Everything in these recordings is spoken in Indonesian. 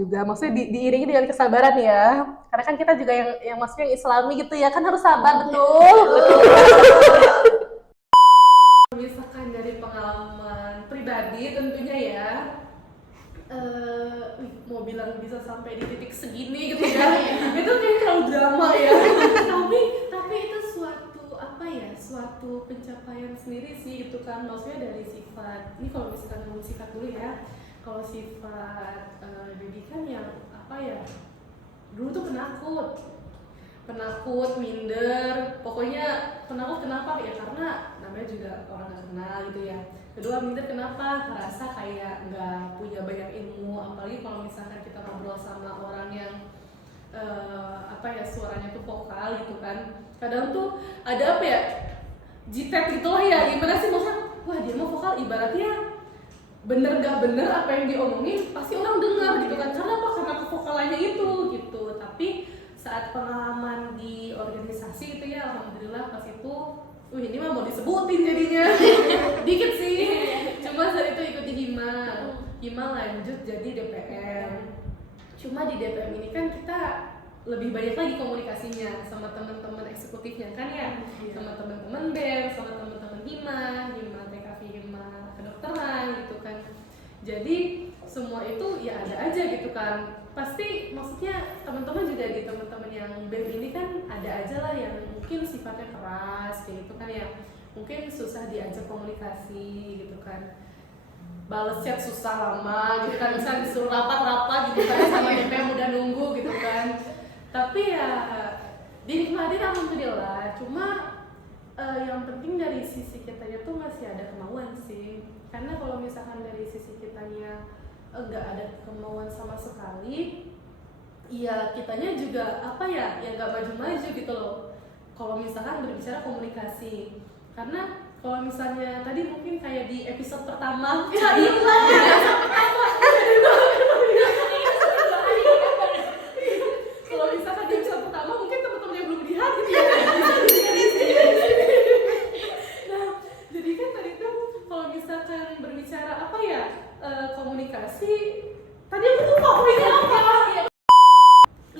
juga maksudnya diiringi dengan kesabaran ya, karena kan kita juga yang maksudnya yang Islami gitu ya, kan harus sabar betul. Misalkan dari pengalaman pribadi tentunya ya, mau bilang bisa sampai di titik segini gitu ya, itu kayak terlalu drama ya. tapi itu suatu apa ya, suatu pencapaian sendiri sih gitu kan, maksudnya dari sifat ini, kalau misalkan ngomong sifat dulu ya, kalau sifat Dedi kan yang apa ya, dulu tuh penakut, minder, pokoknya penakut. Kenapa ya, karena namanya juga orang nggak kenal gitu ya. Kedua, minder kenapa, ngerasa kayak nggak punya banyak ilmu, apalagi kalau misalkan kita ngobrol sama orang yang apa ya, suaranya tuh vokal gitu kan, kadang tuh ada apa ya, jitet gitu lah ya, gimana sih maksudnya, wah dia mau vokal, ibaratnya bener gak bener apa yang diomongin pasti orang dengar gitu kan, karena apa, karena kevokalannya itu gitu. Tapi saat pengalaman di organisasi gitu ya, alhamdulillah pas itu, ini mah mau disebutin jadinya dikit sih, cuma saat itu ikut di Hima lanjut jadi DPM. Cuma di DPM ini kan kita lebih banyak lagi komunikasinya sama teman-teman eksekutifnya kan ya, sama teman-teman BEM, sama teman-teman Hima TKV, Hima kedokteran gitu kan. Jadi semua itu ya ada aja gitu kan. Pasti maksudnya teman-teman juga di teman-teman yang BEM ini kan ada aja lah yang mungkin sifatnya keras kayak gitu kan ya. Mungkin susah diajak komunikasi gitu kan. Bales chat susah lama gitu kan, misalnya disuruh rapat gitu kan sama DPM udah nunggu gitu kan. Tapi ya dinikmatin alhamdulillah. Cuma yang penting dari sisi kitanya tuh masih ada kemauan sih, karena kalau misalkan dari sisi kitanya nggak ada kemauan sama sekali, ya kitanya juga apa ya, yang nggak maju-maju gitu loh. Kalau misalkan berbicara komunikasi, karena kalau misalnya tadi mungkin kayak di episode pertama, kalau misalkan di episode pertama mungkin teman-teman yang belum lihat gitu ya. Nah, jadi kan tadi tuh kalau misalkan berbicara apa ya, komunikasi, tadi aku lupa poinnya apa.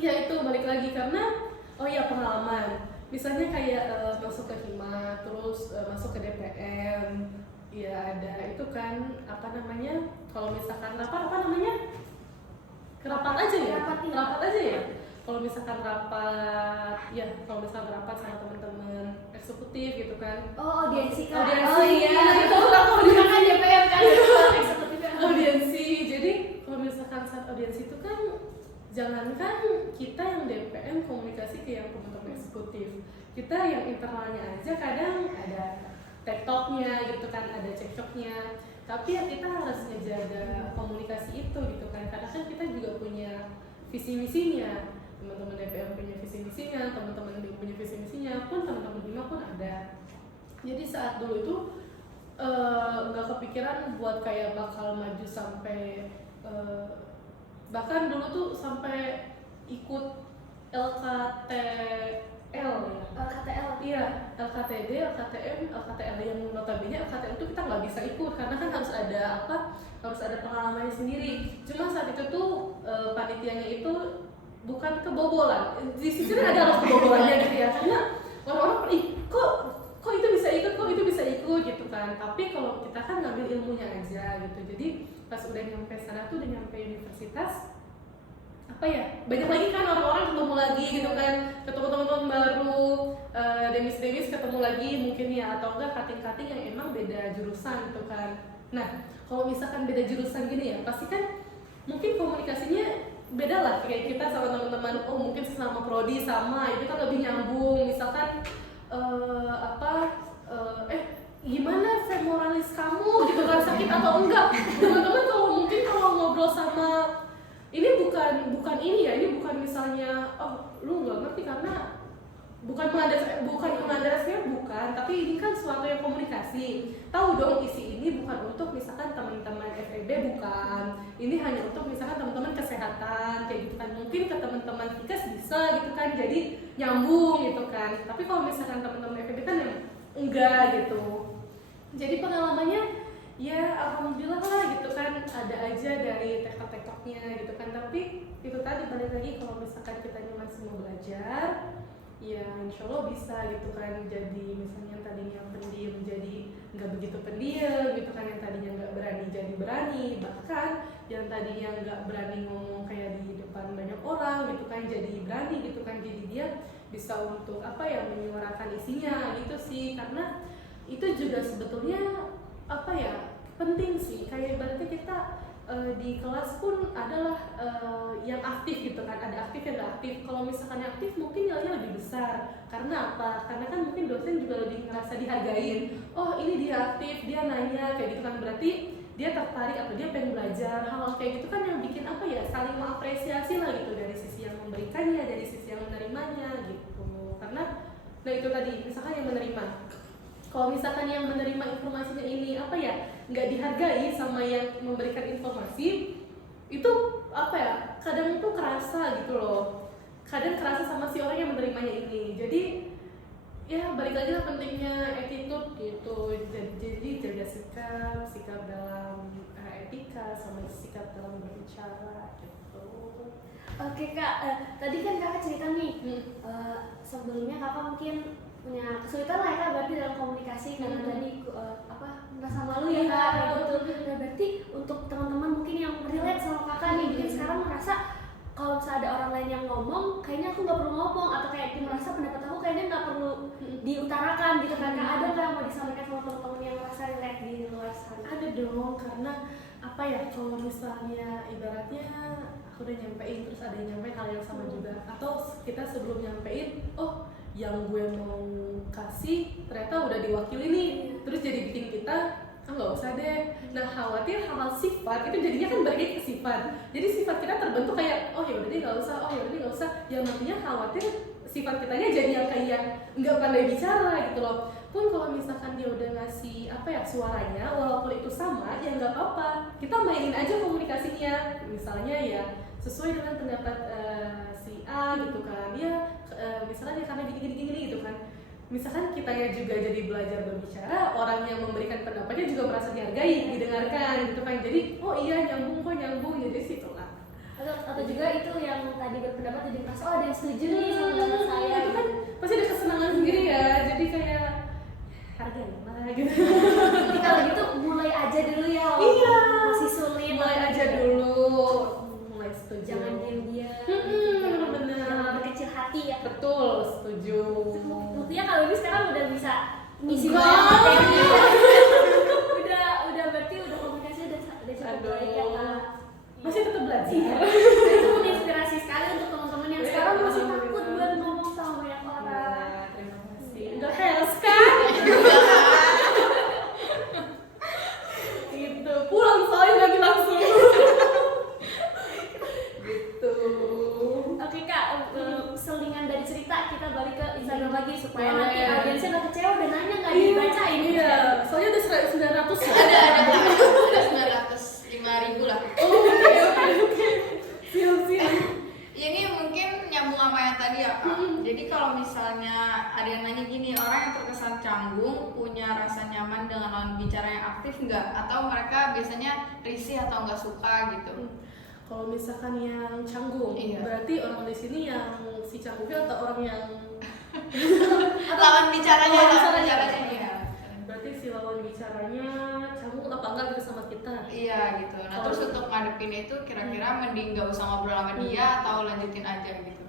Ya itu balik lagi karena pengalaman. Misalnya kayak masuk ke Hima, terus masuk ke DPM, ya ada itu kan apa namanya, kalau misalkan apa namanya, rapat aja ya. Kalau misalkan rapat, ya kalau misalkan rapat sama teman-teman eksekutif gitu kan. Audiensi kan. Itu aku kan DPM kan eksekutifnya. Audiensi. Jadi kalau misalkan saat audiensi itu kan, jangankan kita yang DPM komunikasi ke yang teman-teman eksekutif, kita yang internalnya aja kadang ada tektoknya gitu kan, ada cekcoknya. Tapi ya kita harus ngejaga komunikasi itu gitu kan, karena kan kita juga punya visi misinya, teman-teman DPM punya visi misinya, teman-teman BEM punya visi misinya, pun teman-teman Hima pun ada. Jadi saat dulu itu nggak kepikiran buat kayak bakal maju sampai bahkan dulu tuh sampai ikut LKTL ya. LKTL. Iya, LKTD, LKTM, LKTL yang notabene LKTL itu kita nggak bisa ikut karena kan harus ada apa? Harus ada pengalamannya sendiri. Cuma saat itu tuh panitianya itu bukan kebobolan. Di sisi ada harus kebobolannya gitu ya. Karena orang-orang kok itu bisa ikut gitu kan. Tapi kalau kita kan ngambil ilmunya aja gitu. Jadi pas udah nyampe sana tuh, udah nyampe universitas, apa ya, banyak lagi kan orang-orang ketemu lagi gitu kan, ketemu teman-teman baru, demis ketemu lagi mungkin ya, atau enggak kating-kating yang emang beda jurusan gitu kan. Nah kalau misalkan beda jurusan gini ya, pasti kan mungkin komunikasinya beda lah, kayak kita sama teman-teman, mungkin sama prodi sama, itu kan lebih nyambung. Misalkan gimana femoralis kamu gitu kan, sakit atau enggak. Teman-teman kalau ngobrol sama ini bukan ini ya, ini bukan misalnya lu nggak ngerti karena bukan mengandalkan, bukan, tapi ini kan suatu yang komunikasi. Tahu dong isi ini bukan untuk misalkan teman-teman FEB, bukan. Ini hanya untuk misalkan teman-teman kesehatan kayak gitu kan. Mungkin ke teman-teman FIKES bisa gitu kan, jadi nyambung gitu kan. Tapi kalau misalkan teman-teman FEB kan yang enggak gitu. Jadi pengalamannya ya alhamdulillah lah gitu kan, ada aja dari tektok-tektoknya gitu kan. Tapi itu tadi balik lagi, kalau misalkan kitanya masih mau belajar, ya insya Allah bisa gitu kan. Jadi misalnya yang tadinya pendiam jadi nggak begitu pendiam gitu kan, yang tadinya nggak berani jadi berani, bahkan yang tadinya nggak berani ngomong kayak di depan banyak orang gitu kan jadi berani gitu kan. Jadi dia bisa untuk apa ya, menyuarakan isinya gitu sih. Karena itu juga sebetulnya apa ya, penting sih. Kayak berarti kita di kelas pun adalah yang aktif gitu kan, ada aktif yang nggak aktif. Kalau misalkan yang aktif mungkin nilainya lebih besar. Karena apa? Karena kan mungkin dosen juga lebih ngerasa dihargain. Oh ini dia aktif, dia nanya kayak gitu kan, berarti dia tertarik atau dia pengen belajar. Hal-hal kayak gitu kan yang bikin apa ya, saling mengapresiasi lah gitu, dari sisi yang memberikannya, dari sisi yang menerimanya gitu. Karena nah itu tadi, misalkan yang menerima, kalau misalkan yang menerima informasinya ini apa ya, nggak dihargai sama yang memberikan informasi, itu apa ya, kadang tuh kerasa gitu loh, kadang kerasa sama si orang yang menerimanya ini. Jadi ya balik lagi lah pentingnya attitude gitu. Jadi jaga sikap dalam etika, sama sikap dalam berbicara gitu. Oke kak, tadi kan kakak cerita nih, sebelumnya kakak mungkin punya kesulitan lah ya kak, berarti dalam komunikasi karena tadi merasa malu ya kak, kayak gitu. Nah berarti untuk teman-teman mungkin yang relate sama kakak nih, mungkin sekarang merasa kalau misalnya ada orang lain yang ngomong, kayaknya aku nggak perlu ngomong, atau kayak dia merasa pendapat aku kayaknya nggak perlu diutarakan gitu kan. Kak, ada nggak yang mau disampaikan sama teman-teman yang merasa relate di luar sana? Ada dong, karena apa ya, kalau misalnya ibaratnya aku udah nyampein terus ada yang nyampein hal yang sama juga, atau kita sebelum nyampein, oh yang gue mau kasih ternyata udah diwakili nih, terus jadi bikin kita nggak usah deh. Nah khawatir hal-hal sifat itu jadinya kan balik ke sifat, jadi sifat kita terbentuk kayak oh ya udah deh nggak usah, oh ya udah deh nggak usah, yang nantinya khawatir sifat kitanya jadi yang kayak nggak pandai bicara gitu loh. Pun kalau misalkan dia udah ngasih apa ya suaranya, walaupun itu sama ya nggak apa-apa, kita mainin aja komunikasinya. Misalnya ya sesuai dengan pendapat si A gitu kan, dia misalnya karena gini gitu kan. Misalkan kitanya juga jadi belajar berbicara, orang yang memberikan pendapatnya juga merasa dihargai, didengarkan gitu kan. Jadi oh iya nyambung kok, nyambung, jadi situ lah. Atau juga itu yang tadi berpendapat jadi merasa oh ada yang setuju nih sama pendapat saya. Itu kan pasti ada kesenangan sendiri ya, jadi kayak hargain lah gitu. Jadi kalau gitu mulai aja dulu ya. Iya. Masih sulit. Mulai aja dulu. Mulai setuju. Jangan diam-diam. Benar. Jangan berkecil hati ya. Betul, setuju. Buktinya kalau ini sekarang udah bisa ngisi Wow. banyak materi. udah berarti udah komunikasi udah cukup baik ya kak. Masih tetap belajar. Itu menginspirasi sekali untuk teman-teman yang sekarang masih takut buat ngomong sama banyak orang. Terima kasih. Udah heels kan? Gitu. Pulang soalnya ganti langsung. Gitu. Oke kak, selingan dari cerita kita balik ke Instagram lagi supaya Boleh. nanti audiensnya nggak kecewa dan nanya nggak dibacain. Iya. Soalnya udah 900 ya. Ada 905.000 lah. Oke. Siap. Ya ini mungkin nyambung sama yang tadi ya kak. Jadi kalau misalnya ada yang nanya gini, orang yang terkesan canggung punya rasa nyaman dengan lawan bicara yang aktif nggak? Atau mereka biasanya risih atau nggak suka gitu? Kalau misalkan yang canggung, Iya. berarti orang di sini yang si canggungnya atau orang yang Lawan bicaranya, Lawan lawan bicaranya. bicaranya iya. berarti si lawan bicaranya canggung apa enggak gitu sama kita? Iya gitu. Nah terus untuk ngadepin itu kira-kira mending nggak usah ngobrol sama dia atau lanjutin aja gitu?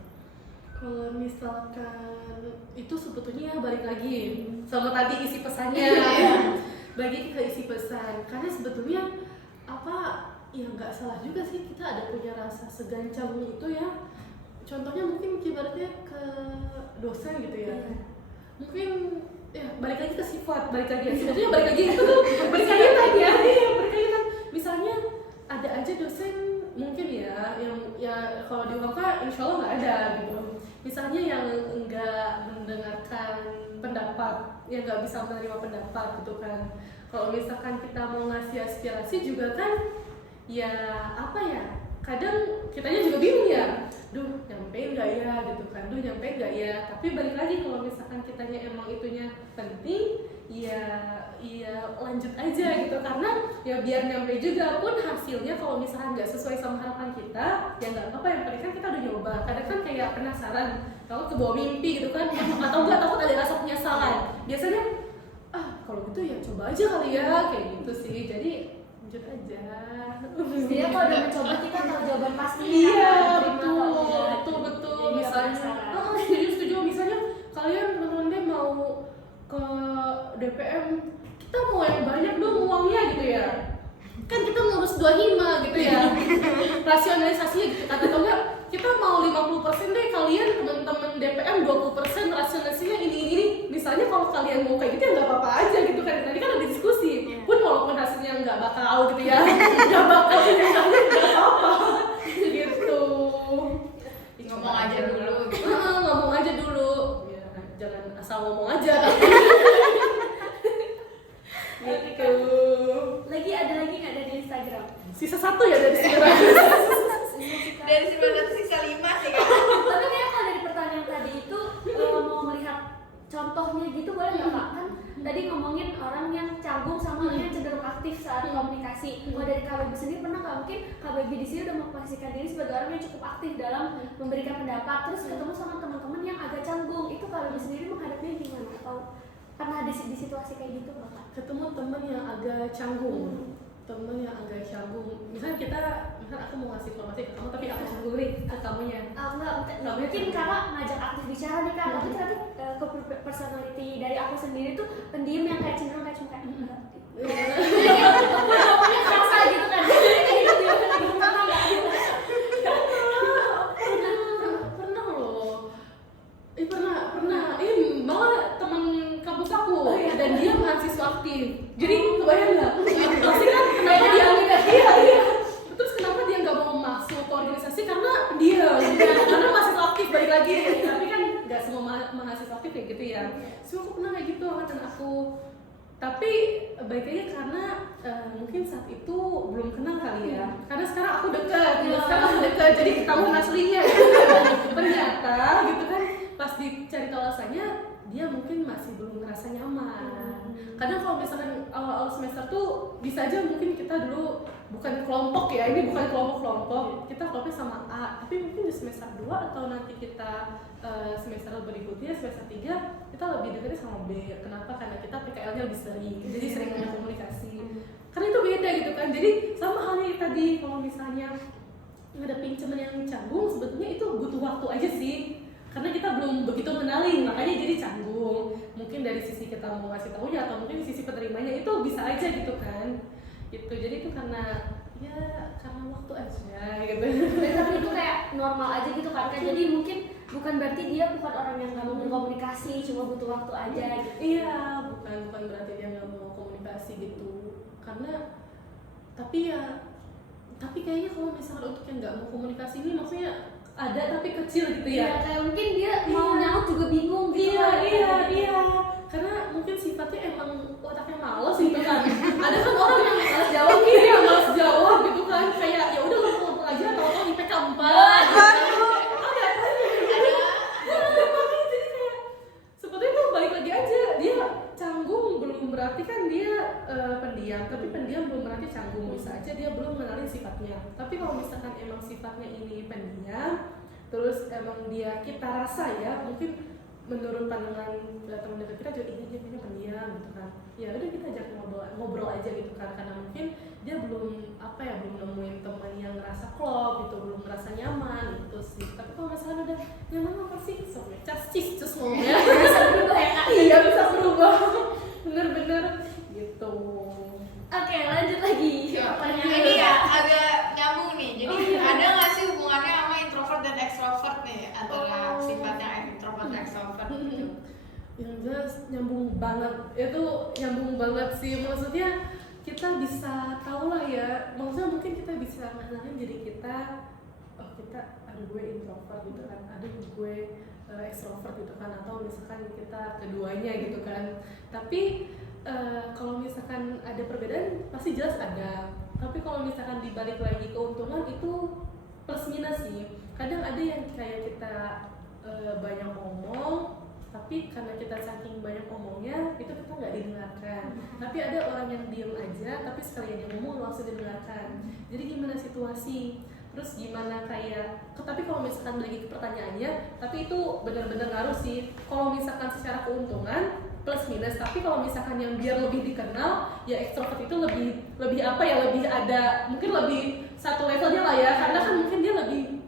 Kalau misalkan itu sebetulnya balik lagi sama tadi isi pesannya, bagi ke isi pesan. Karena sebetulnya apa ya nggak salah juga sih kita ada punya rasa segan canggung itu ya. Contohnya mungkin ibaratnya ke dosen gitu ya. Mungkin ya balik lagi ke sifat, balik lagi sebetulnya balik lagi itu tuh berkaitan ya, berkaitan. Misalnya ada aja dosen mungkin ya yang ya kalau di UMK insya Allah nggak ada gitu. Misalnya yang enggak mendengarkan pendapat, yang nggak bisa menerima pendapat gitu kan. Kalau misalkan kita mau ngasih aspirasi juga kan, ya apa ya, kadang kitanya juga bingung ya, duh nyampein nggak ya gitu kan, duh nyampein nggak ya. Tapi balik lagi kalau misalkan kitanya emang itunya penting, lanjut aja gitu, karena ya biar nyampe juga pun hasilnya kalau misalnya nggak sesuai sama harapan kita ya nggak apa-apa, yang penting kan kita udah nyoba. Kadang kan kayak penasaran, kalau kebawa mimpi gitu kan, atau nggak takut ada rasa penyesalan, biasanya kalau gitu ya coba aja kali ya, kayak gitu sih. Jadi lanjut aja. Dia kalau udah mencoba kita tahu jawaban pasti. Iya, betul. betul. Jadi Misalnya, setuju. Misalnya kalian teman-teman mau ke DPM, kita mau yang banyak dong uangnya gitu ya. Kan kita ngurus 2 hima gitu ya. Rasionalisasinya gitu kan, atau enggak kita mau 50% deh, kalian teman-teman DPM 20%, rasionalisasinya ini. Misalnya kalau kalian mau kayak gitu ya nggak apa-apa aja gitu kan. Tadi kan ada diskusi, pun walaupun hasilnya nggak bakal gitu ya, nggak bakal nggak apa-apa gitu. Ngomong aja dulu. Ngomong aja dulu. Ya, jangan asal ngomong aja. Gitu. Lagi ada lagi nggak dari Instagram? Sisa 1 ya dari Instagram. Dari 900 sisa 5 sih kan. Tapi kayak kalau dari pertanyaan tadi itu mau melihat contohnya gitu boleh nggak Kak? Kan tadi ngomongin orang yang canggung sama orang yang cenderung aktif saat komunikasi. Kalau dari KBB sendiri pernah nggak, mungkin KBB di sini udah memposisikan diri sebagai orang yang cukup aktif dalam memberikan pendapat, terus ketemu sama teman-teman yang agak canggung, itu KBB sendiri menghadapinya gimana? Atau pernah ada di situasi kayak gitu nggak Kak? Ketemu teman yang agak canggung. Misalnya misalnya aku mau ngasih informasi ke kamu tapi aku canggung nih ke kamunya. Nggak mungkin kakak ngajak aktif bicara nih Kak, tapi ternyata ke personality dari aku sendiri tuh pendiam yang kayak cenderung kayak cuma kayak pokoknya kerasa gitu kan. Pernah loh. Pernah. Ini malah teman kampus aku dan dia mahasiswa aktif. Jadi kebayang nggak? Pasti kan kenapa dia iya. Terus kenapa dia nggak mau masuk ke organisasi, karena dia karena mahasiswa aktif, balik lagi. Tapi kan nggak semua mahasiswa aktif kayak gitu ya. So aku pernah kayak gitu angkatan aku. Tapi baik aja karena mungkin saat itu belum kenal kali ya. Karena sekarang aku dekat, jadi ketahuan aslinya. Ternyata gitu kan, pas dicari tahu alasannya dia mungkin masih belum ngerasa nyaman. Kadang kalau misalkan awal-awal semester tuh bisa aja mungkin kita dulu bukan kelompok ya, ini bukan kelompok, kita kelompoknya sama A, tapi mungkin di semester 2 atau nanti kita semester berikutnya, semester 3 kita lebih dekatnya sama B. Kenapa? Karena kita PKL-nya lebih sering, jadi sering punya komunikasi. Karena itu beda gitu kan, jadi sama halnya tadi, kalau misalnya ngadepin temen yang canggung, sebetulnya itu butuh waktu aja sih. Karena kita belum begitu mengenalin, makanya jadi canggung. Mungkin dari sisi kita mau ngasih taunya atau mungkin sisi penerimanya itu bisa aja gitu kan. Gitu. Jadi itu karena waktu aja gitu. Dan tapi itu kayak normal aja gitu kan. Jadi mungkin bukan berarti dia bukan orang yang nggak mau berkomunikasi, cuma butuh waktu aja gitu. Iya, bukan berarti dia nggak mau komunikasi gitu. Karena tapi kayaknya kalau misalnya untuk yang nggak mau komunikasi ini maksudnya ada tapi kecil gitu ya. Iya, kayak mungkin dia mau nyaut juga bingung gitu. Iya. Karena mungkin sifatnya emang otaknya malas gitu kan. Ada kan orang yang malas jawab gitu kan. Kayak ya udah ngomong aja, tahu-tahu IPK 4. Ada. Jadi kayak sebetulnya tuh balik lagi aja, dia canggung belum berarti kan dia pendiam, tapi pendiam belum berarti canggung. Bisa aja dia belum mengenali sifatnya. Tapi kalau misalkan emang sifatnya ini pendiam, terus emang kita rasa ya, mungkin menurut pandangan teman dekat kita juga ini dia punya pendiam gitu kan. Ya udah kita ajak ngobrol aja gitu kan, karena mungkin dia belum nemuin teman yang ngerasa klop gitu, belum ngerasa nyaman gitu sih. Tapi kalau misalkan udah nyaman apa sih? Sok cus ngomongnya. Bisa berubah ya Kak? Iya, bisa berubah. Bener gitu. Oke, lanjut lagi. Ini ya agak nyambung nih. Jadi ada nggak sih hubungannya sama introvert dan extrovert nih, antara sifatnya introvert dan extrovert gitu? Yang jelas nyambung banget sih. Maksudnya kita bisa tahu lah ya. Maksudnya mungkin kita bisa mengenalin diri kita. Gue introvert gitu kan, gue extrovert gitu kan, atau misalkan kita keduanya gitu kan. Tapi kalau misalkan ada perbedaan pasti jelas ada. Tapi kalau misalkan dibalik lagi keuntungan itu plus minus sih. Kadang ada yang kayak kita banyak ngomong tapi karena kita saking banyak ngomongnya itu kita nggak didengarkan. Tapi ada orang yang diem aja tapi sekalian dia ngomong langsung didengarkan. Jadi gimana situasi, terus gimana kayak, tapi kalau misalkan lagi ke pertanyaannya, tapi itu benar-benar ngaruh sih. Kalau misalkan secara keuntungan plus minus, tapi kalau misalkan yang biar lebih dikenal ya ekstrovert itu lebih apa ya, lebih ada, mungkin lebih satu levelnya lah ya, karena kan mungkin dia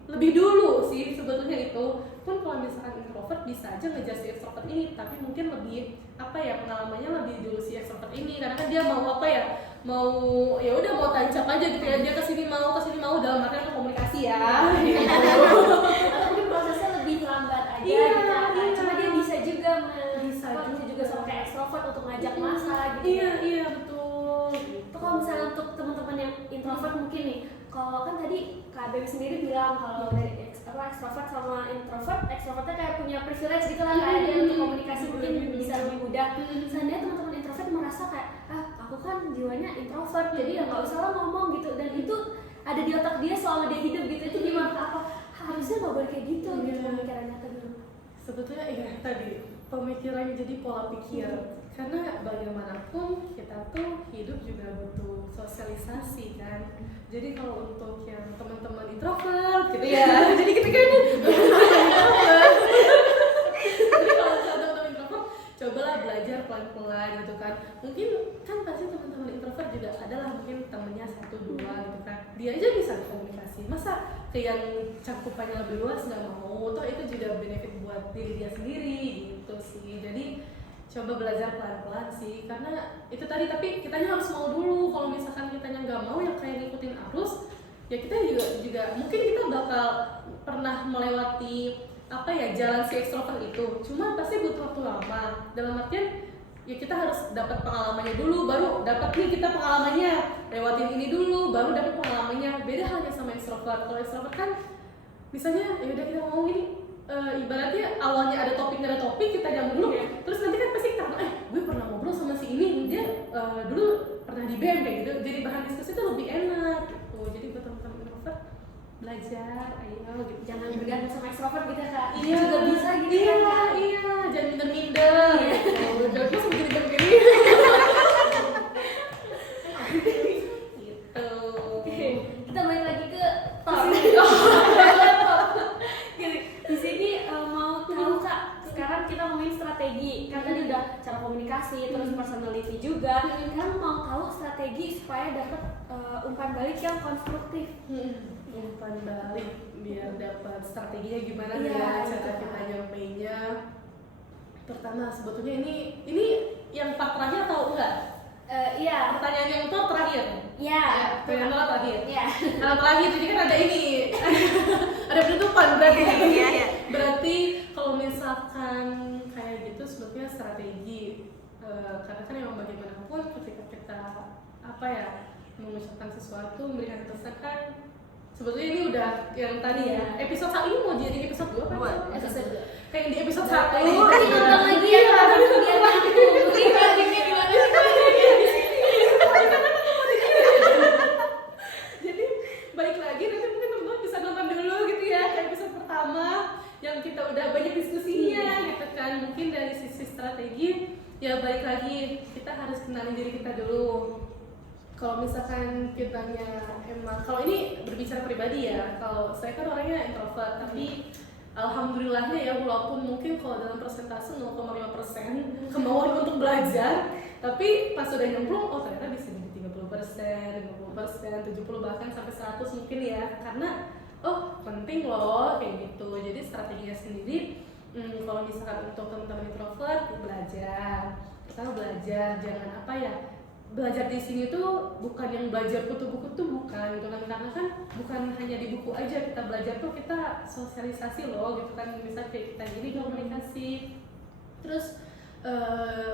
lebih dulu sih sebetulnya itu. Pun kalau misalkan introvert bisa aja ngejar si ekstrovert ini, tapi mungkin lebih apa ya, pengalamannya lebih dulu si ekstrovert ini, karena kan dia mau apa ya, mau ya udah mau tancap aja gitu ya, dia kesini mau dalam artian komunikasi ya gitu. Atau mungkin prosesnya lebih lambat aja Iya, gitu kan. iya. Cuma dia bisa juga Bisa juga sama kayak ekstrovert untuk ngajak masa gitu. Iya betul. Itu kalau misalnya untuk teman-teman yang introvert mungkin nih, kalau kan tadi Kak Bebe sendiri bilang kalau dari ekstrovert sama introvert, ekstrovertnya kayak punya privilege gitu lah, kayak dia untuk komunikasi mungkin bisa lebih mudah. Seandainya teman-teman introvert merasa kayak aku kan jiwanya introvert, jadi ya nggak usah lah ngomong gitu, dan itu ada di otak dia selama dia hidup gitu, itu gimana, apa harusnya nggak boleh kayak gitu gitu pemikirannya tuh dulu. Sebetulnya iya tadi pemikiran jadi pola pikir, karena bagaimanapun kita tuh hidup juga butuh sosialisasi kan. Jadi kalau untuk yang teman-teman introvert gitu ya, jadi kita kan jadi kalau teman-teman introvert cobalah belajar pelan-pelan gitu kan. Mungkin kan pasti teman-teman introvert juga adalah mungkin temennya 1-2 gitu kan, dia aja bisa komunikasi, masa ke yang cakupannya lebih luas nggak mau, toh itu juga benefit buat diri dia sendiri gitu sih. Jadi coba belajar pelan-pelan sih, karena itu tadi, tapi kitanya harus mau dulu. Kalau misalkan kitanya nggak mau yang kayak ngikutin arus, ya kita juga mungkin kita bakal pernah melewati apa ya, jalan si ekstrovert itu, cuma pasti butuh waktu lama. Dalam artian ya kita harus dapat pengalamannya dulu, baru dapat nih kita pengalamannya, lewatin ini dulu baru dapat pengalamannya. Beda halnya sama ekstrovert. Kalau ekstrovert kan misalnya ya udah kita ngomong ini, ibaratnya awalnya ada topik kita nyambung dulu, terus nanti kan pasti kita gue pernah ngobrol sama si ini, dia dulu pernah di BEM kayak gitu, jadi bahan diskusi itu lebih enak gitu. Jadi buat teman-teman introvert belajar, ayo gitu. Jangan bergantung sama ekstrovert gitu Kak. Iya, Juga bisa gitu iya, kan. iya, jangan minder-minder gitu. Udah terus begini-begini gitu. Kita balik lagi ke Thor. Di sini mau tahu Kak, sekarang kita ngomongin strategi. Kan tadi udah cara komunikasi, terus personality juga. Sekarang mau tahu strategi supaya dapat umpan balik yang konstruktif. Umpan balik biar dapat strateginya gimana Iya, ya iya. cara kita nyampeinnya. Pertama sebetulnya ini yang part terakhir atau enggak? Iya. Pertanyaan yang itu terakhir. Iya. Pertanyaan terakhir. Iya. Kalau terakhir jadi kan ada ini, ada penutupan berarti. Iya. Berarti kalau misalkan kayak gitu sebetulnya strategi, karena kan emang bagaimanapun ketika kita apa ya, mengucapkan sesuatu, memberikan pesan kan, sebetulnya ini udah yang tadi ya, episode 1 ini mau jadi episode 2 apa? Episode 2. Kayak di episode 1 Ini ulang lagi ya, biar nyambung. Jadi balik lagi nanti mungkin teman-teman bisa nonton dulu gitu ya, kayak episode pertama yang kita udah banyak diskusinya gitu kan. Mungkin dari sisi strategi ya balik lagi kita harus kenalin diri kita dulu. Kalau misalkan kitanya emang, kalau ini berbicara pribadi ya, kalau saya kan orangnya introvert, tapi alhamdulillahnya ya, walaupun mungkin kalau dalam persentase 0,5% kemauan untuk belajar, tapi pas udah nyemplung, oh ternyata bisa jadi 30%, 50%, 70% bahkan sampai 100 mungkin ya, karena oh penting loh kayak gitu. Jadi strateginya sendiri, kalau misalkan untuk teman-teman introvert belajar, pertama belajar, jangan apa ya, belajar di sini tuh bukan yang belajar buku-buku tuh, bukan gitu kan, karena kan bukan hanya di buku aja kita belajar tuh, kita sosialisasi loh gitu kan. Misal kayak kita gini komunikasi, terus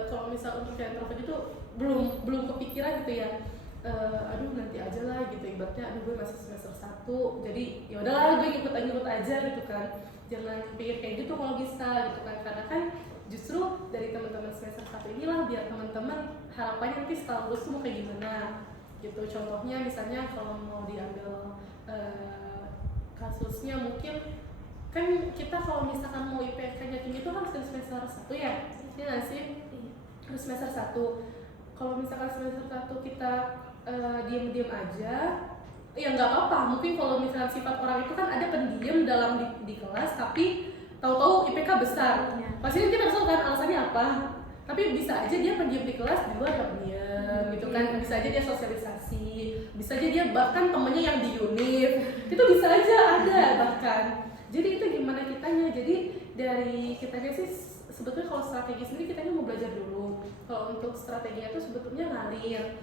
kalau misal untuk yang introvert itu belum kepikiran gitu ya, aduh nanti aja lah gitu, ibaratnya aduh gue masih semester 1 jadi ya udahlah gue ikut aja gitu kan. Jangan pikir kayak gitu kalau bisa gitu kan, karena kan justru dari teman-teman semester 1 inilah biar teman-teman harapannya nanti setelah lulus tuh mau kayak gimana gitu. Contohnya misalnya kalau mau diambil kasusnya mungkin kan kita kalau misalkan mau IPK-nya tinggi itu harus dari semester 1 ya? Iya nggak sih? Harus semester 1. Kalau misalkan semester 1 kita diam-diam aja, ya nggak apa-apa. Mungkin kalau misalkan sifat orang itu kan ada pendiam dalam di kelas, tapi tahu-tahu IPK besar. Pasti kita tahu kan alasannya apa. Tapi bisa aja dia pendiam di kelas, di luar nggak pendiam gitu kan. Bisa aja dia sosialisasi, bisa aja dia bahkan temennya yang di univ, itu bisa aja ada bahkan. Jadi itu gimana kitanya. Jadi dari kitanya sih sebetulnya kalau strategi sendiri kitanya mau belajar dulu. Kalau untuk strateginya itu sebetulnya ngalir.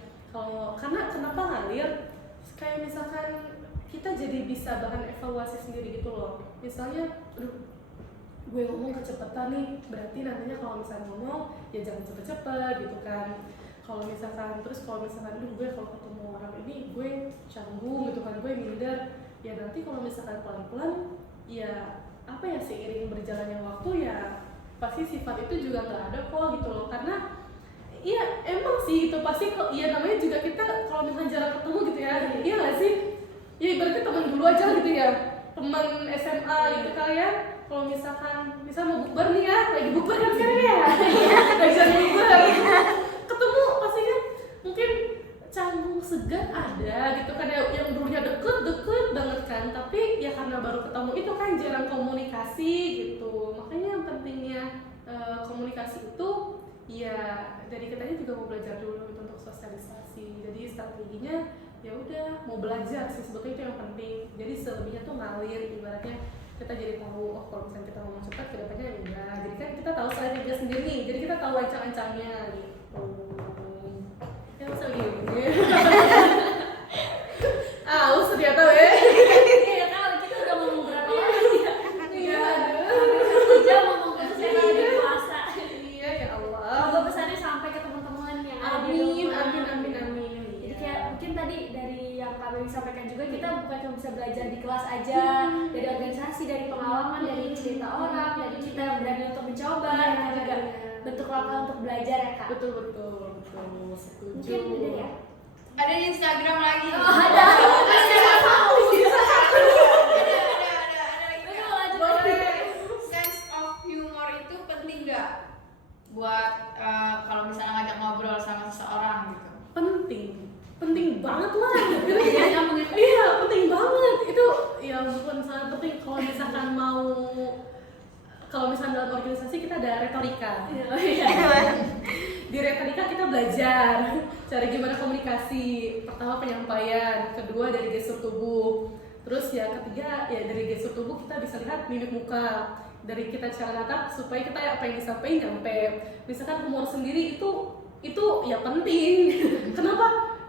Karena kenapa ngalir? Kayak misalkan kita jadi bisa bahan evaluasi sendiri gitu loh. Misalnya, gue ngomong kecepatan nih, berarti nantinya kalau misalnya ngomong ya jangan cepet-cepet gitu kan. Kalau misalkan gue kalau ketemu orang ini gue canggung gitu kan, gue minder. Ya nanti kalau misalkan pelan-pelan, ya apa ya, seiring berjalannya waktu ya pasti sifat itu juga nggak ada kok gitu loh. Karena iya emang sih itu pasti, ya namanya juga kita kalau misalnya jarang ketemu gitu ya, iya nggak sih? Ya ibaratnya teman dulu aja gitu ya, teman SMA gitu kalian. Kalau misalkan mau bukber nih ya, lagi bukber kan sekarang ya, lagi jarang bukber, ketemu pasti kan mungkin canggung segan ada gitu kan, yang dulunya deket banget kan, tapi ya karena baru ketemu itu kan jarang komunikasi gitu. Makanya yang pentingnya komunikasi itu ya dari kitanya juga mau belajar dulu gitu untuk sosialisasi. Jadi strateginya ya udah mau belajar sih sebetulnya, itu yang penting. Jadi selebihnya tuh ngalir, ibaratnya kita jadi tahu, oh kalau misalnya kita ngomong cepat kedepannya enggak. Jadi kan kita tahu strategi sendiri nih, jadi kita tahu ancang-ancangnya gitu. Ya masa gini. Aus ternyata Iya tahu, kita udah ngomong berapa lama ya? Iya, Jam ngomong terus ya kalau di puasa. iya ya Allah. Semoga pesannya sampai ke teman-teman yang ada di Amin, rumah. amin. Jadi kayak mungkin tadi dari yang Kak Bayu sampaikan juga, kita bukan cuma bisa belajar di kelas aja, dari organisasi, dari pengalaman, dari cerita orang, dari kita yang berani untuk mencoba, dan juga bentuk langkah untuk belajar ya Kak. Betul, setuju. Mungkin udah ya? Ada di Instagram lagi. Oh, ada. Sense of humor itu penting nggak buat kalau misalnya ngajak ngobrol sama seseorang gitu? penting banget lah. Iya, penting banget itu. Ya bukan sangat penting kalau misalkan kalau misalkan dalam organisasi kita ada retorika. Di retorika kita belajar cara gimana komunikasi. Pertama penyampaian, kedua dari gestur tubuh, terus ya ketiga ya dari gestur tubuh kita bisa lihat mimik muka, dari kita cara natap supaya kita apa yang disampaikan nyampe. Misalkan humor sendiri itu ya penting. Kenapa?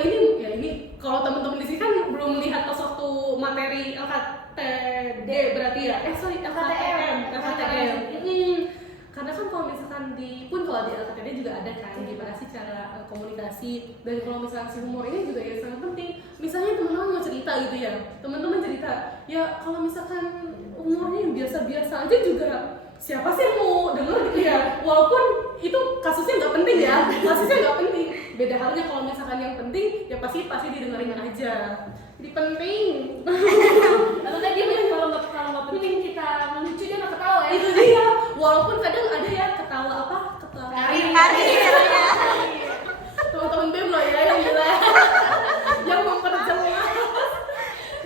Ini kalau teman-teman di sini kan belum melihat pas waktu materi LKTD berarti ya, LKTM. Karena kan kalau misalkan kalau di LKTD juga ada kan gimana sih cara komunikasi. Dan kalau misalkan si humor ini juga ya sangat penting. Misalnya teman-teman mau cerita gitu ya, teman-teman cerita ya kalau misalkan humornya yang biasa-biasa aja juga siapa sih yang mau denger gitu ya, walaupun itu kasusnya nggak penting ya, kasusnya nggak penting. Beda halnya kalau misalkan yang penting ya pasti didengerin aja. Jadi penting. Lalu kan dia kalau nggak penting kita melucu dia nggak ketawa ya. Itu dia. Walaupun kadang ada ya ketawa Karir. Teman-teman BEM loh ya yang gila. Yang memperjelas.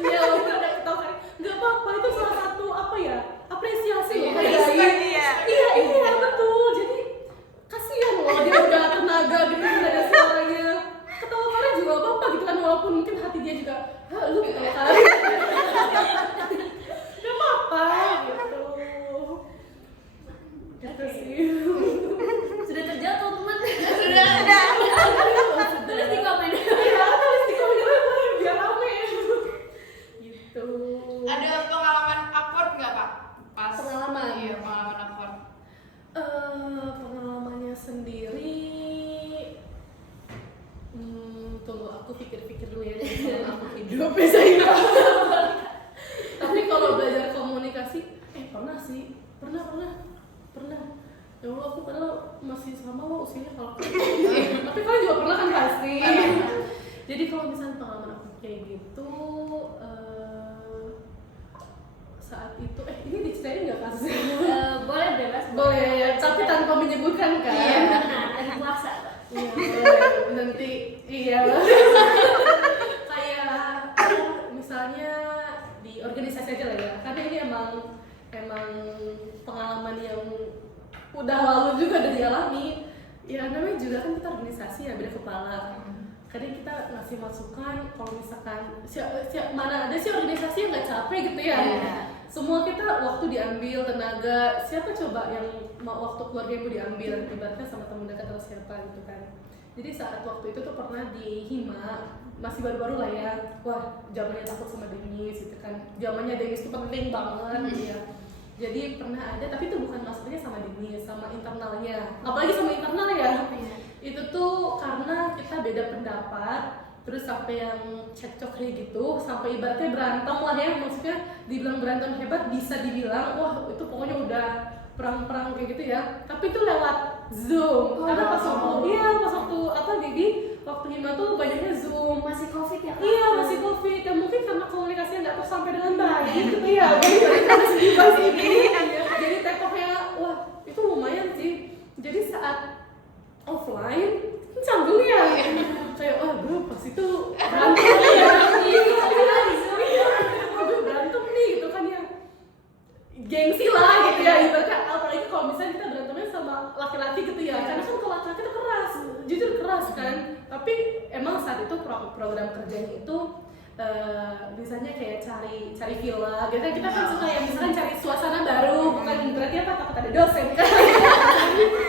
Ya walaupun ada ketawa karir, nggak apa-apa, itu salah satu apresiasi loh. Iya betul. Jadi kasihan loh dia udah tenaga gitu nggak ada suaranya. Ketawa karir juga nggak apa-apa gitu kan, walaupun mungkin hati dia juga, lu ketawa karir. Nggak apa-apa gitu. Gitu sih. Sudah terjatuh teman. Sudah. Terus di komen. Iya, tulis di komentar biar rame. Gitu. Ada pengalaman awkward nggak Kak? Pengalaman? Iya, pengalaman awkward. Pengalamannya sendiri, tunggu aku pikir-pikir dulu ya. Aku hidup biasanya. Tapi kalau belajar komunikasi, pernah sih, pernah. Ya Allah, aku padahal masih sama loh usianya kalau. Tapi kalian juga pernah kan pasti. Jadi kalau misalnya pengalaman aku kayak gitu, saat itu ini diceritain nggak kasusnya? Boleh bebas. Boleh ya, tapi tanpa menyebutkan kan? Iya benar, dan puasa. Iya boleh. Nanti iya. Kayak misalnya di organisasi aja lah ya, karena ini emang pengalaman yang udah lalu juga udah dialami. Ya namanya juga kan kita organisasi ya, beda kepala. Kadang kita ngasih masukan kalau misalkan mana ada sih organisasi yang nggak capek gitu ya. Semua kita waktu diambil, tenaga, siapa coba yang mau waktu keluarga itu diambil, ibaratnya sama teman dekat atau siapa gitu kan. Jadi saat waktu itu tuh pernah di Hima, masih baru-baru lah ya, wah zamannya takut sama Denis gitu kan, zamannya Denis itu penting banget gitu ya. Jadi pernah ada, tapi itu bukan maksudnya sama Denis, sama internalnya, apalagi sama internal ya. Itu tuh karena kita beda pendapat, terus sampai yang cekcok kayak gitu, sampai ibaratnya berantem lah ya, maksudnya dibilang berantem hebat, bisa dibilang wah itu pokoknya udah perang-perang kayak gitu ya. Tapi itu lewat Zoom, karena pas waktu apa Bibi waktu Hima tuh banyaknya Zoom. Masih COVID ya Kak? Iya masih COVID, dan mungkin karena komunikasinya nggak tersampai dengan baik gitu ya. Jadi harus dibahas ini. Jadi tekoknya wah itu lumayan sih. Jadi saat offline canggung ya. Kayak gue pas itu berantem ya. Gue berantem nih gitu kan ya. Gengsi lah gitu ya, ibaratnya apalagi kalau misalnya kita berantemnya sama laki-laki gitu ya, karena kan kalau laki-laki itu keras, jujur keras kan. Tapi emang saat itu program kerjanya itu misalnya kayak cari villa gitu, kita kan suka ya misalkan cari suasana baru, bukan berarti apa takut ada dosen kan.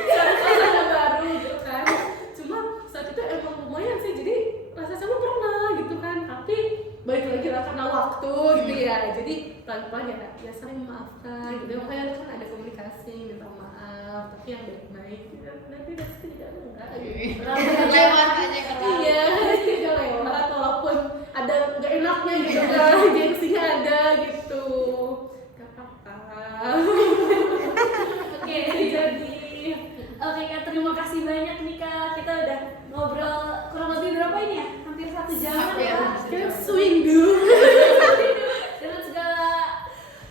Cari suasana baru gitu kan. Cuma saat itu emang lumayan sih, jadi rasa sama pernah gitu kan, tapi balik lagi lah karena waktu gitu ya, jadi pelan-pelan ya saling memaafkan gitu. Makanya kan ada komunikasi, minta maaf, tapi yang baik-baik gitu. Nanti dari situ juga enggak gitu. Lewat aja kan. Iya, juga lewat walaupun ada nggak enaknya gitu kan, gengsinya ada gitu. Gak apa-apa. Oke, Jadi Oke Kak, terima kasih banyak nih Kak. Kita udah ngobrol kurang lebih berapa ini ya? Hampir 1 jam Hampir. ya Kak? kita swing dulu. Dengan segala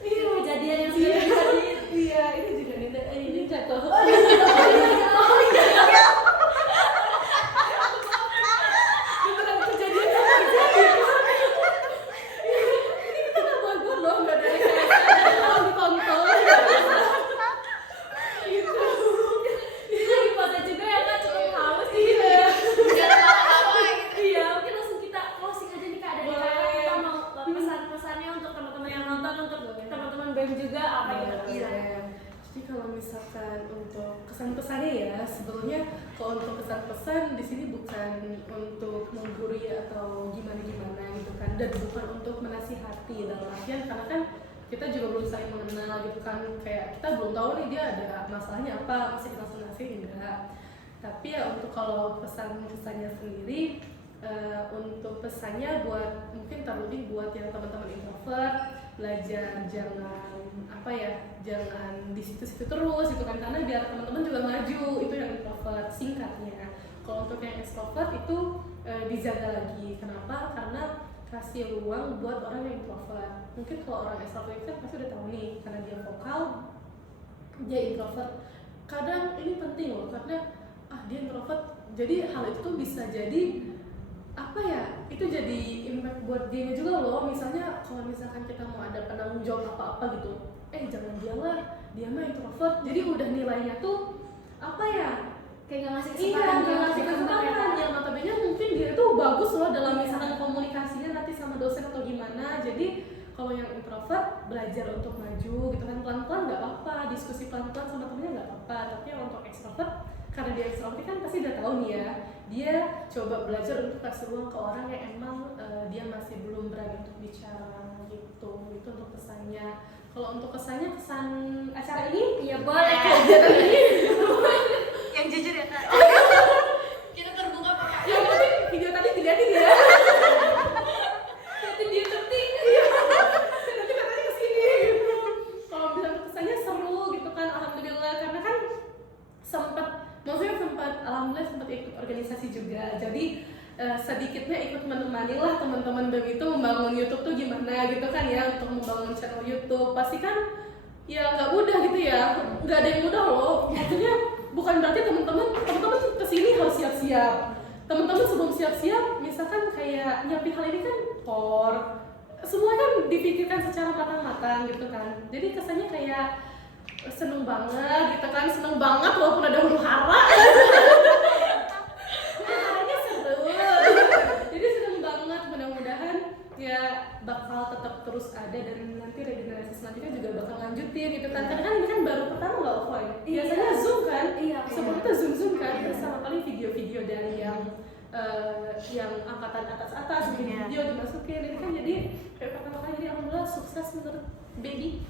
kejadian yang sudah terjadi. Iya, ini juga ini jatuh. Beneran kejadian apa terjadi? Ini kita nggak buat loh, nggak ada yang ditonton. Gitu. Ini lagi puasa juga ya Kak, cukup haus nih. Biar lama-lama gitu. Iya, mungkin langsung kita closing aja nih Kak. Dari Kak, kita mau pesan-pesannya untuk teman-teman yang nonton, untuk teman-teman BEM juga apa gitu. Iya. Jadi kalau misalkan untuk kesan-pesannya ya, sebetulnya kalau untuk kesan-pesan di sini bukan untuk menggurui atau gimana-gimana gitu kan, dan bukan untuk menasihati dalam artian karena kan kita juga belum saling mengenal gitu kan, kayak kita belum tahu nih dia ada masalahnya apa, masih kita langsung nasihin enggak. Tapi ya untuk kalau pesan-pesannya sendiri, untuk pesannya buat mungkin terlebih buat yang teman-teman introvert, belajar jangan di situ-situ terus gitu kan, karena biar teman-teman juga maju. Itu yang introvert singkatnya. Kalau untuk yang extrovert itu dijaga lagi. Kenapa? Karena kasih ruang buat orang yang introvert. Mungkin kalau orang extrovert kan pasti udah tahu nih, karena dia vokal, dia introvert. Kadang ini penting loh, karena dia introvert, jadi hal itu tuh bisa jadi apa ya, itu jadi impact buat dia juga loh. Misalnya kalau misalkan kita mau ada penanggung jawab apa-apa gitu, jangan dia lah, dia mah introvert, jadi udah nilainya tuh apa ya, Kayak nggak ngasih iya kesempatan. nggak ngasih buat berkembang ya, kesempatan Kak. yang notabene mungkin dia tuh bagus loh dalam misalkan komunikasinya nanti sama dosen atau gimana. Jadi kalau yang introvert belajar untuk maju gitu kan, pelan-pelan nggak apa-apa, diskusi pelan-pelan sama temennya nggak apa-apa. Tapi yang untuk extrovert, karena dia extrovert kan pasti udah tahu nih ya, dia coba belajar untuk kasih ruang ke orang yang emang dia masih belum berani untuk bicara gitu. Itu untuk pesannya. Kalau untuk kesan acara ini, Iya boleh Kak. kegiatan ini Yang jujur ya Kak. Kita terbuka Pak. yang penting video tadi dilihatin ya. Nanti dia ketik. Nanti katanya kesini. Kalau bilang kesannya seru gitu kan, alhamdulillah, karena kan alhamdulillah sempat ikut organisasi juga. Jadi sedikitnya ikut menemani lah teman-teman BEM itu membangun YouTube tuh gimana gitu kan ya, untuk membangun channel YouTube pasti kan ya nggak mudah gitu ya, nggak ada yang mudah loh. Maksudnya bukan berarti teman-teman kesini harus siap-siap. Teman-teman sebelum siap-siap, misalkan kayak nyiapin hal ini kan semua kan dipikirkan secara matang-matang gitu kan. Jadi kesannya kayak seneng banget gitu kan, seneng banget walaupun ada huru hara. Haranya seru. Jadi seneng banget, mudah-mudahan ya bakal tetap terus ada dan nanti regenerasi selanjutnya juga bakal lanjutin gitu kan. Karena kan ini kan baru pertama nggak offline. Biasanya Zoom kan, sebelum itu Zoom kan, terus sama paling video-video dari yang angkatan atas video dimasukin ini kan, jadi kayak pertama kali, jadi alhamdulillah sukses menurut baby.